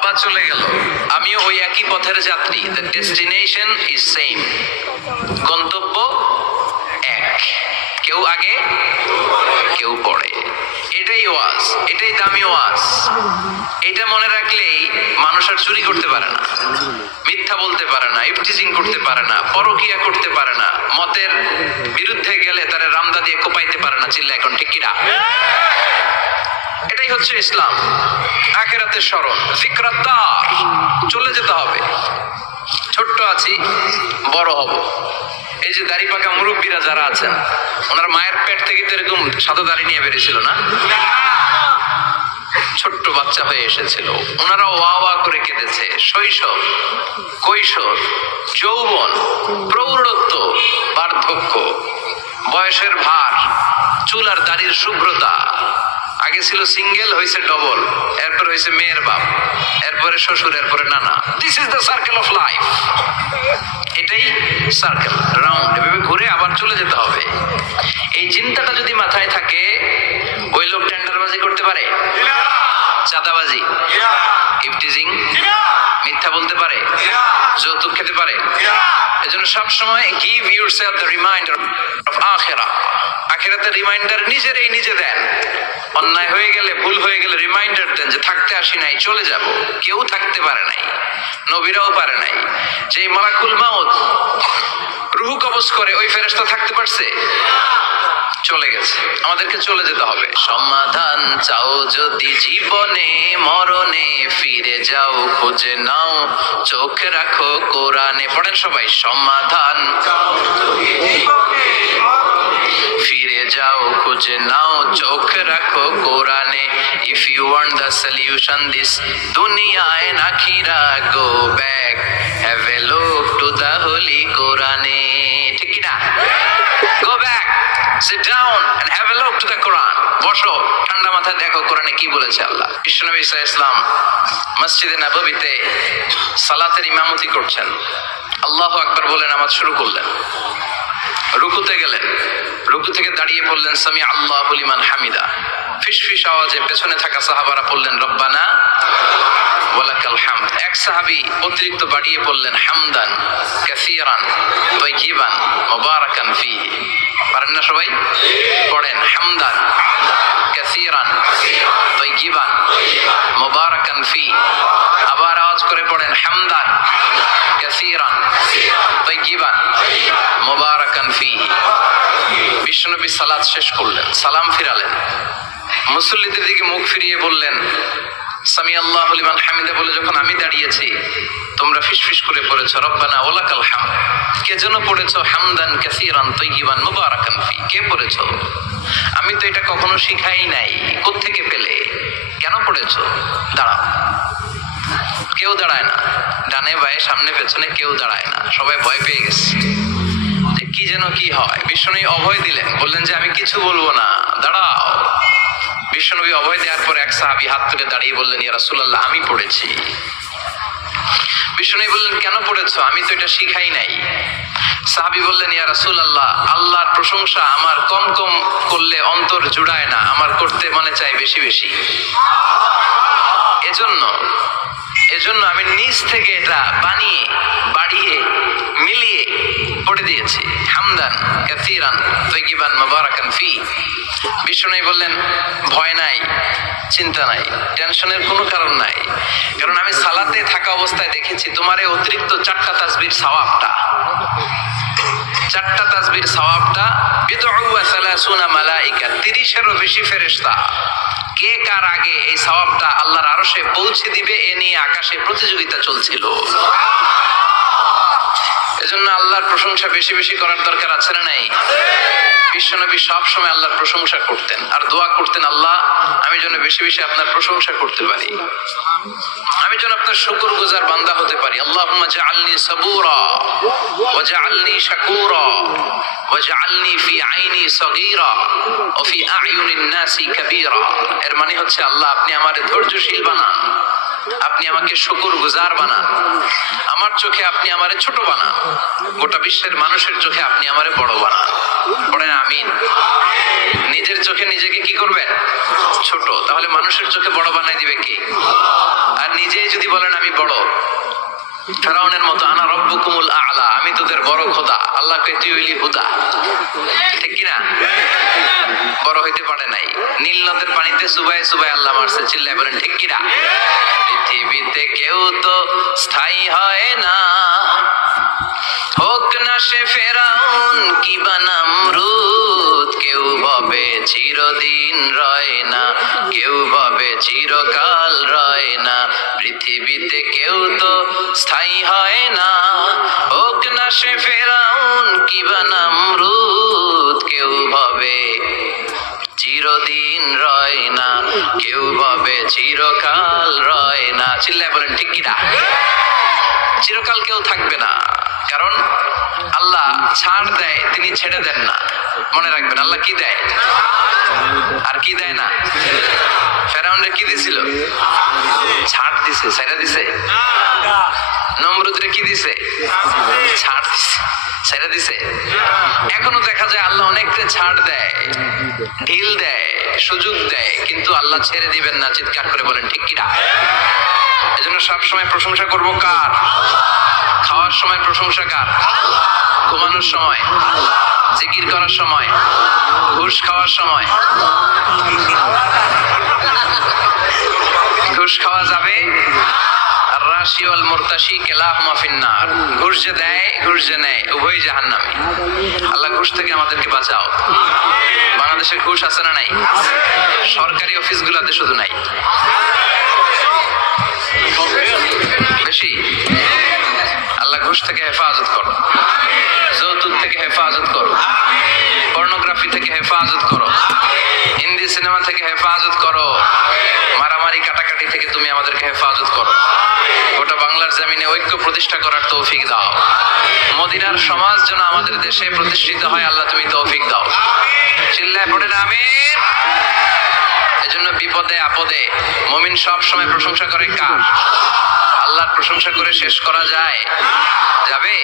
আবার চলে গেল, আমিও ওই একই পথের যাত্রী। দ্য ডেস্টিনেশন ইজ সেম, গন্তব্য এক, কেউ আগে কেউ পরে। এটাই ওয়াজ, এটাই দামি ওয়াজ। এটা মনে রাখলেই মানুষ আর চুরি করতে পারে না, মিথ্যা বলতে পারে না, ইফটিজিং করতে পারে না, পরকিয়া করতে পারে না, মতের বিরুদ্ধে গেলে তারা রামদা দিয়ে কোপাইতে পারে না। চিল্লা এখন ঠিক কিনা? এটাই হচ্ছে ইসলাম। আখিরাতের স্মরণ, যিকরাত্তার, চলে যেতে হবে। ছোট্ট আছি, বড় হব। এই যে দাড়ি পাকা মুরব্বীরা যারা আছেন, ওনার মায়ের পেট থেকে তো এরকম সাদা দাড়ি নিয়ে বেরিয়েছিল না? ছোট্ট বাচ্চা হয়ে এসেছিল, ওনারা ওয়া ওয়া করে কেঁদেছে। শৈশব, কৈশোর, যৌবন, প্রৌঢ়ত্ব, বার্ধক্য, বয়সের ভার, চুল আর দাড়ির শুভ্রতা। আগে ছিল সিঙ্গেল, হয়েছে ডবল, এরপর হয়েছে মেয়ের বাপ, এরপরে শ্বশুর, এরপরে নানা। This is the circle of life. এটাই সার্কেল, রাউন্ড, এভাবে ঘুরে আবার চলে যেতে হবে। এই চিন্তাটা যদি মাথায় থাকে, ওই লোক টেন্ডারবাজি করতে পারে, চাঁদাবাজি, ইফটিজিং, মিথ্যা বলতে পারে, যৌতুক খেতে পারে। এজন্য সবসময় give yourself the reminder of আখিরাহ। আখিরাতের রিমাইন্ডার নিজেরাই নিজে দেন। অন্যায় হয়ে গেলে, ভুল হয়ে গেলে রিমাইন্ডার দেন যে থাকতে আসি নাই, চলে যাব। কেউ থাকতে পারে নাই, নবীরাও পারে নাই। যে মালাকুল মাউত রূহ কবজ করে, ওই ফেরেশতা থাকতে পারছে? চলে গেছে। আমাদেরকে চলে যেতে হবে। সমাধান চাও যদি জীবনে মরণে, ফিরে যাও খুঁজে নাও, চোখ রাখো কোরআনে। পড়েন সবাই, সমাধান ফিরে যাও খুঁজে নাও, চোখ রাখো কোরআনে। If you want the solution this দুনিয়া এন্ড আখিরা, go back, have a look to the holy কোরআনে। ঠিক কি না? Go back, sit down and have a look to the Quran. বসো, ঠান্ডা মাথায় দেখো কোরআনে কি বলেছে আল্লাহ। বিশ্বনবী ঈসা ইসলাম মসজিদে নববীতে সালাতের ইমামতি করছেন। আল্লাহু আকবার বলে নামাজ শুরু করলেন। রুকুতে গেলেন, রুকু থেকে দাঁড়িয়ে পড়লেন সামি আল্লাহু লিমান হামিদা। ফিসফিস আওয়াজে পেছনে থাকা সাহাবারা পড়লেন রব্বানা ওয়ালাকাল হামদ। এক সাহাবী অতিরিক্ত বাড়িয়ে পড়লেন হামদান কাসীরান তাইয়িবান মুবারাকান ফীহি। পারেন না সবাই? পড়েন, হামদান কাসীরান তাইয়িবান মুবারাকান ফীহি। আবার আওয়াজ করে পড়েন, হামদান কাসীরান তাইয়িবান মুবারাকান ফীহি। বিশ্বনবী সালাত শেষ করলেন, সালাম ফিরালেন, মুসল্লিদের দিকে মুখ ফিরিয়ে বললেন সামি আল্লাহু লিমান হামিদা বলে যখন আমি দাঁড়িয়েছি, তোমরা ফিসফিস করে পড়েছো রব্বানা ওয়ালাকাল হামদ। কে যেন পড়েছো হামদান কাসীরান তাইয়িবান মুবারাকান ফি? কে পড়েছো? আমি তো এটা কখনো শিখাই নাই, কোত্থেকে পেলে? কেন পড়েছো? দাঁড়াও। কেউ দাঁড়ায় না, ডানে বায়ে সামনে পেছনে কেউ দাঁড়ায় না, সবাই ভয় পেয়ে গেছে যে কি যেন কি হয়। বিশ্বনবী অভয় দিলেন, বললেন যে আমি কিছু বলবো না, দাঁড়াও। বিশ্বনবী অভয় দেওয়ার পর এক সাহাবী হাত তুলে দাঁড়িয়ে বললেন, ইয়া রাসূলুল্লাহ, আমি পড়েছি। বিশ্বনবী বললেন, কেন পড়েছো? আমি তো এটা শিখাই নাই। সাহাবী বললেন, ইয়া রাসূলুল্লাহ, আল্লাহর প্রশংসা আমার কম কম করলে অন্তর জুড়ায় না, আমার করতে মনে চায় বেশি বেশি। এজন্য আমি নিজ থেকে এটা বানিয়ে বাড়িয়ে মিলিয়ে পড়ে দিয়েছি, হামদান কাসীরান তাইয়িবান মুবারাকান ফি। বিশ্বনবী বললেন, ভয় নাই, চিন্তা নাই, টেনশনের কোনো কারণ নাই, কারণ আমি সালাতে থাকা অবস্থায় দেখেছি তোমার এই অতিরিক্ত 4টা তাসবির সওয়াবটা, 4টা তাসবির সওয়াবটা বিদউ ওয়া 30 মালায়েকা, 30-এরও বেশি ফেরেশতা কে কার আগে এই সওয়াবটা আল্লাহর আরশে পৌঁছে দিবে এ নিয়ে আকাশে প্রতিযোগিতা চলছিল। এজন্য আল্লাহর প্রশংসা বেশি বেশি করার দরকার আছে না নাই? বিশ্বনবী সব সময় আল্লাহর প্রশংসা করতেন আর দোয়া করতেন, আল্লাহ আমি যেন বেশি বেশি আপনার প্রশংসা করতে পারি, আমি যেন আপনার শুকরগুজার বান্দা হতে পারি। আল্লাহুম্মা জাআলনি সাবুরা ওয়া জাআলনি শাকুরা ওয়া জাআলনি ফি আইনি সগীরা ওয়া ফি আ'য়ুনিন নাসি কাবীরা। এর মানে হচ্ছে আল্লাহ আপনি আমারে ধৈর্যশীল বানান, আপনি আমাকে শুকরগুজার বানান, আমার চোখে আপনি আমারে ছোট বানান, গোটা বিশ্বের মানুষের চোখে আপনি আমারে বড় বানান। পড়েন আমিন। নিজের চোখে নিজেকে কি করবেন? ছোট। তাহলে মানুষের চোখে বড় বানাই দিবে কে? আর নিজেই যদি বলেন আমি বড়, ফেরাউনের মতো, আনা রব্বুকুমুল আ'লা, আমি তোদের বড় খোদা, আল্লাহকে তুই হইলি হুদা, ঠিক কিনা? বড় হইতে পারে নাই। নীল নদের পানিতে সুবাই সুবাই আল্লাহ মারছে, চিল্লায় বলেন ঠিক কিনা? পৃথিবীতে কেউ তো স্থায়ী হয় না, হোক না সে ফেরাউন কি বা নমরুদ, কেউ ভাবে চিরদিন রয় না, কেউ ভাবে চিরকাল রয় না। পৃথিবীতে কেউ তো স্থায়ী হয় না, হোক না সে ফেরাউন কি বা নমরুদ, কেউ ভাবে চিরদিন রয় না, কেউ ভাবে চিরকাল রয় না। চিল্লায় বলেন ঠিক কিনা? চিরকাল কেউ থাকবে না, কারণ আল্লাহ ছাড় দেয়, তিনি ছেড়ে দেন না। মনে রাখবেন, আল্লাহ কি দেয় আর কি দেয় না। ফেরাউনরে কি দিছিল? ছাড় দিছে, ছেড়ে দিছে। নমরুদরে কি দিছে? ছাড় দিছে, ছেড়ে দিছে। এখনো দেখা যায় আল্লাহ অনেকটা ছাড় দেয়, ঢিল দেয়, সুযোগ দেয়, কিন্তু আল্লাহ ছেড়ে দিবেন না। চিৎকার করে বলেন ঠিক কিনা? এজন্য সবসময় প্রশংসা করব কার? খাওয়ার সময় প্রশংসা কার? ঘুমানোর সময়, জিকির করার সময়, ঘুষ খাওয়ার সময়। ঘুষ খাওয়া যাবে? আর রাশি ওয়াল মুরতাশি কিলাহুমা ফিন্নার। ঘুষ যে দেয়, ঘুষ যে নেয়, উভয়ই জাহান্নামী। আল্লাহ ঘুষ থেকে আমাদেরকে বাঁচাও। বাংলাদেশে ঘুষ আছে না নাই? সরকারি অফিসগুলোতে শুধু নাই, বেশি। আল্লাহ ঘুষ থেকে হেফাজত করো, যৌতুক থেকে হেফাজত করো, পর্নোগ্রাফি থেকে হেফাজত করো, হিন্দি সিনেমা থেকে হেফাজত করো, মারামারি কাটাকাটি থেকে তুমি আমাদেরকে হেফাজত করো। গোটা বাংলার জমিনে ঐক্য প্রতিষ্ঠা করার তৌফিক দাও। মদিনার সমাজ যেন আমাদের দেশে প্রতিষ্ঠিত হয়, আল্লাহ তুমি তৌফিক দাও। চিল্লায় পড়েন আমিন। এজন্য বিপদে আপদে মুমিন সব সময় প্রশংসা করে কার? আল্লাহর প্রশংসা করে শেষ করা যায়? যাবে?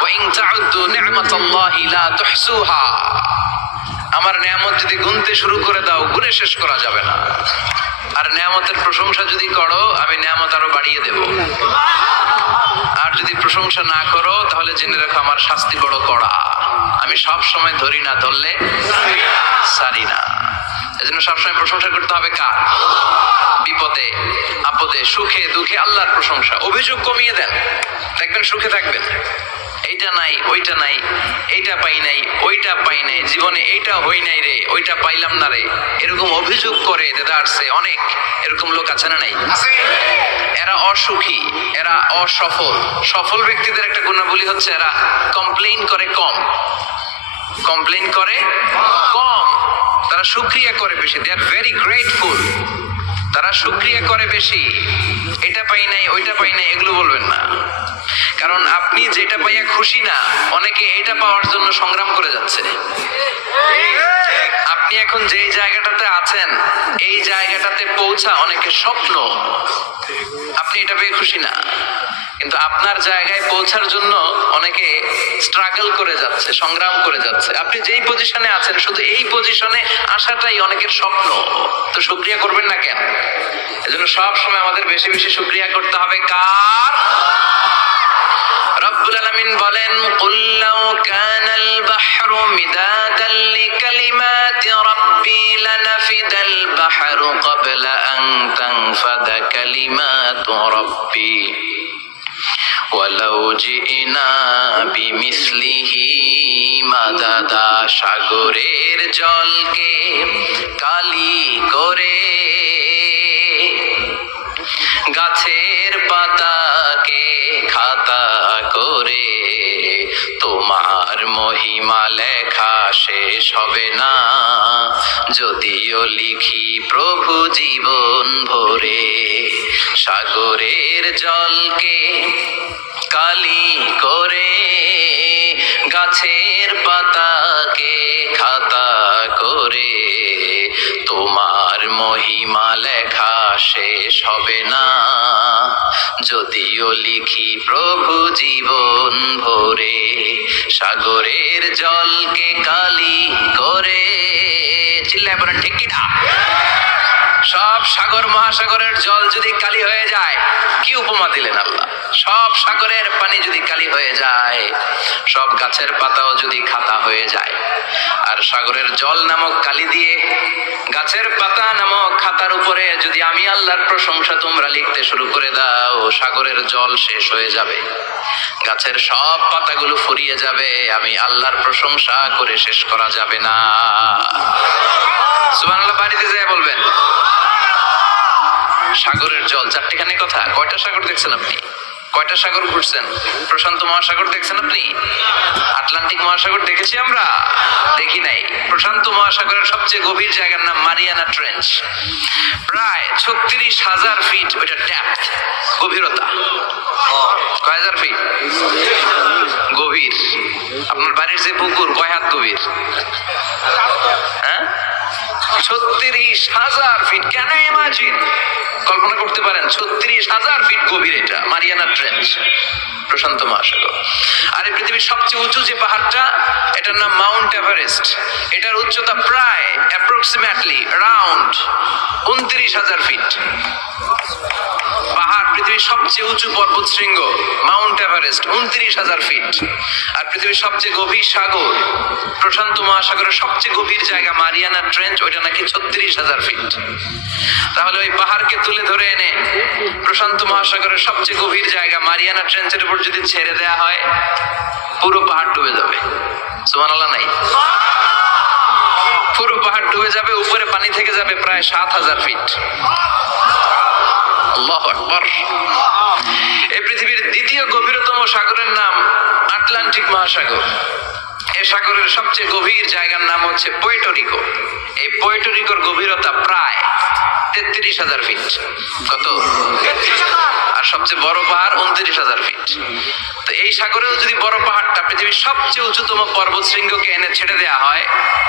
ওয়া ইন তাউদ্দু নি'মাতাল্লাহি লা তুহসুহা। আমার নিয়ামত যদি গুনতে শুরু করে দাও, গুনে শেষ করা যাবে না। আর নিয়ামতের প্রশংসা যদি করো, আমি নিয়ামত আরো বাড়িয়ে দেব। আর যদি প্রশংসা না করো, তাহলে জেনে রাখো আমার শাস্তি বড় কড়া। আমি সব সময় ধরি না, ধরলে সারি না। এজন্য সবসময় প্রশংসা করতে হবে কার? বিপদে আপদে সুখে দুঃখে আল্লাহর প্রশংসা। অভিযোগ কমিয়ে দেন, দেখবেন সুখে থাকবেন। এইটা নাই, ওইটা নাই, এইটা পাই নাই, ওইটা পাই নাই, জীবনে এইটা হই নাই রে, ওইটা পাইলাম না রে, এরকম অভিযোগ করে দেদারছে অনেক। এরকম লোক আছে না নাই? এরা অসুখী, এরা অসফল। সফল ব্যক্তিদের একটা গুণাবলী হচ্ছে এরা কমপ্লেইন করে কম, কমপ্লেইন করে কম, তারা শুকরিয়া করে বেশি। দে আর ভেরি গ্রেটফুল। তারা শুকরিয়া করে বেশি। এটা পাই নাই, ওইটা পাই নাই, এগুলো বলবেন না। কারণ আপনি যেটা পাইয়া খুশি না, অনেকে এটা পাওয়ার জন্য সংগ্রাম করে যাচ্ছে। আপনি এখন যেই জায়গাটাতে আছেন, এই জায়গাটাতে পৌঁছা অনেকের স্বপ্ন। আপনি এটা পেয়ে খুশি না, কিন্তু আপনার জায়গায় পৌঁছার জন্য অনেকে স্ট্রাগল করে যাচ্ছে, সংগ্রাম করে যাচ্ছে। আপনি যেই পজিশনে আছেন, শুধু এই পজিশনে আসাটাই অনেকের স্বপ্ন। তো শুকরিয়া করবেন না কেন? এজন্য সব সময় আমাদের বেশি বেশি শুকরিয়া করতে হবে কার? রব্বুল আলামিন বলেন, কুল লাউ কানাল বাহরু মিদাদান লিকালিমাতি রাব্বি লানাফিদাল বাহরু ক্বাবলা আন তানফাদা কালিমাতু রাব্বি ওয়ালাউ জিনা বিমিসলিহি মাদাদা। সাগরের জলকে কালি করে, গাছের পাতাকে খাতা করে, তোমার মহিমা লেখা শেষ হবে না, যদিও লিখি প্রভু জীবন ভরে। সাগরের জলকে কালি করে, গাছের পাতাকে খাতা করে, তোমার মহিমা লেখা শেষ হবে না, যদিও লিখি প্রভু জীবন ভরে, সাগরের জলকে কালি করে। চিল্লায় বলেন ঠিক কিনা? সব সাগর মহাসাগরের জল যদি কালি হয়ে যায়, কি উপমা দিলেন আল্লাহ! সব সাগরের পানি যদি কালি হয়ে যায়, সব গাছের পাতাও যদি খাতা হয়ে যায়, আর সাগরের জল নামক কালি দিয়ে গাছের পাতা নামক খাতার উপরে যদি আমি আল্লাহর প্রশংসা তোমরা লিখতে শুরু করে দাও, সাগরের জল শেষ হয়ে যাবে, গাছের সব পাতাগুলো ফুরিয়ে যাবে, আমি আল্লাহর প্রশংসা করে শেষ করা যাবে না। সুবহানাল্লাহ বাড়িতে যায় বলবেন। সাগরের জল চারটিখানি কথা। কয়টা সাগর দেখছেন আপনি? কয়টা সাগর ঘুরছেন? প্রশান্ত মহাসাগর দেখছেন আপনি? আটলান্টিক মহাসাগর দেখেছি আমরা? দেখি নাই। প্রশান্ত মহাসাগরের সবচেয়ে গভীর জায়গার নাম মারিয়ানা ট্রেঞ্চ। প্রায় 36,000 ফিট ওইটা ডেপথ, গভীরতা। কয় হাজার ফিট গভীর? আপনার বাড়ির যে পুকুর কয় হাত গভীর? হ্যাঁ, 36,000 ফিট। কেন ইমাজিন, কল্পনা করতে পারেন 36,000 ফিট গভীর এটা মারিয়ানা ট্রেঞ্চ, প্রশান্ত মহাসাগর। আর এই পৃথিবীর সবচেয়ে উঁচু যে পাহাড়টা, এটার নাম মাউন্ট এভারেস্ট। এটার উচ্চতা প্রায় অ্যাপ্রক্সিমেটলি রাউন্ড 29,000 ফিট। পাহাড় পৃথিবীর সবচেয়ে উঁচু পর্বত শৃঙ্গ মাউন্ট এভারেস্ট 29,000 ফিট। আর পৃথিবীর সবচেয়ে গভীর সাগর প্রশান্ত মহাসাগরের সবচেয়ে গভীর জায়গা মারিয়ানা ট্রেঞ্চ, ওইটা নাকি 36,000 ফিট। তাহলে ওই পাহাড়কে তুলে ধরে এনে প্রশান্ত মহাসাগরের সবচেয়ে গভীর জায়গা মারিয়ানা ট্রেঞ্চের উপর যদি ছেড়ে দেয়া হয়, পুরো পাহাড় ডুবে যাবে। সুবহানাল্লাহ নাই? পুরো পাহাড় ডুবে যাবে, উপরে পানি থেকে যাবে প্রায় 7,000 ফিট। আল্লাহু আকবার। এই পৃথিবীর দ্বিতীয় গভীরতম সাগরের নাম আটলান্টিক মহাসাগর। এই সাগরের সবচেয়ে গভীর জায়গার নাম হচ্ছে পুয়ের্টো-রিকো। এই পুয়ের্টো-রিকোর গভীরতা প্রায় 33,000 ফিট। কত? আর সবচেয়ে বড় পাহাড় 29,000 ফিট। তো এই সাগরেও যদি বড় পাহাড়টা পৃথিবীর সবচেয়ে উঁচুতম পর্বত শৃঙ্গকে এনে ছেড়ে দেয়া হয়,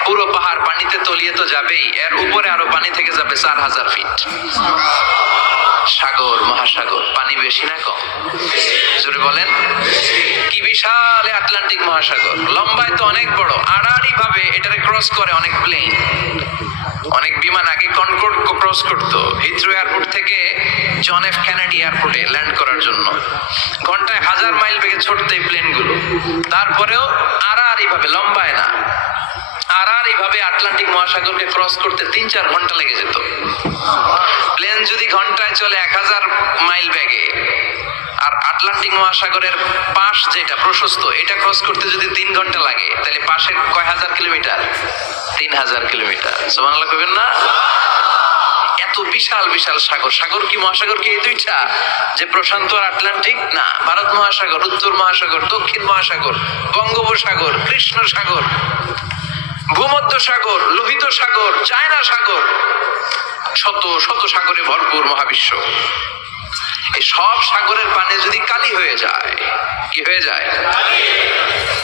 পুরো পাহাড় পানিতে তলিয়ে তো যাবেই, এর উপরে আরো পানি থেকে যাবে 4,000 ফিট। সাগর মহাসাগর, পানি বেশি না কম? জোরে বলেন। কি বিশাল আটলান্টিক মহাসাগর! লম্বায় তো অনেক বড়, আড়াআড়ি ভাবে এটারে ক্রস করে অনেক প্লেন, অনেক বিমান। আগে কনকর্ড ক্রস করতো হিথ্রো এয়ারপোর্ট থেকে জন এফ কেনেডি এয়ারপোর্টে ল্যান্ড করার জন্য। ঘন্টায় 1000 মাইল বেগে ছুটতো এই প্লেনগুলো। তারপরেও আড়াআড়ি ভাবে, লম্বায় না, আড়াআড়ি ভাবে আটলান্টিক মহাসাগরকে ক্রস করতে 3-4 ঘন্টা লেগে যেত। প্লেন যদি ঘন্টায় চলে 1000 মাইল বেগে, আর আটলান্টিক মহাসাগরের পাশ যেটা প্রশস্ত, এটা ক্রস করতে যদি 3 ঘন্টা লাগে, তাহলে পাশে কয় হাজার কিলোমিটার? 3000 কিলোমিটার। সুবহানাল্লাহ কইবেন না? এত বিশাল বিশাল সাগর। সাগর কি, মহাসাগর কি এই দুইটা, যে প্রশান্ত আর আটলান্টিক? না, ভারত মহাসাগর, উত্তর মহাসাগর, দক্ষিণ মহাসাগর, বঙ্গোপসাগর, কৃষ্ণ সাগর, ভূমধ্য সাগর, লোহিত সাগর, চায়না সাগর, শত শত সাগরে ভরপুর মহাবিশ্ব। এই সব সাগরের পানি যদি কালি হয়ে যায়, কি হয়ে যায়?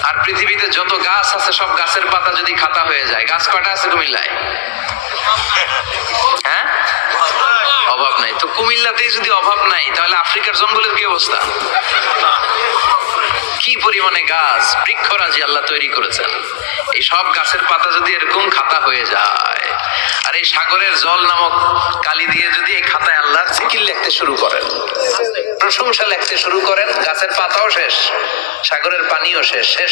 আর পৃথিবীতে যত গাছ আছে সব গাছের পাতা যদি খাতা হয়ে যায়, গাছ কয়টা আছে কুমিল্লায়? হ্যাঁ, অভাব নাই। তো কুমিল্লাতেই যদি অভাব নাই, তাহলে আফ্রিকার জঙ্গলের কি অবস্থা? কি পরিমাণে গাছ, বৃক্ষরাজি আল্লাহ তৈরি করেছেন। এই সব গাছের পাতা যদি এরকম খাতা হয়ে যায়, আর এই সাগরের জল নামক কালি দিয়ে যদি এই খাতায় আল্লাহর জিকির লিখতে শুরু করেন, প্রশংসা লিখতে শুরু করেন, গাছের পাতাও শেষ, সাগরের পানিও শেষ, শেষ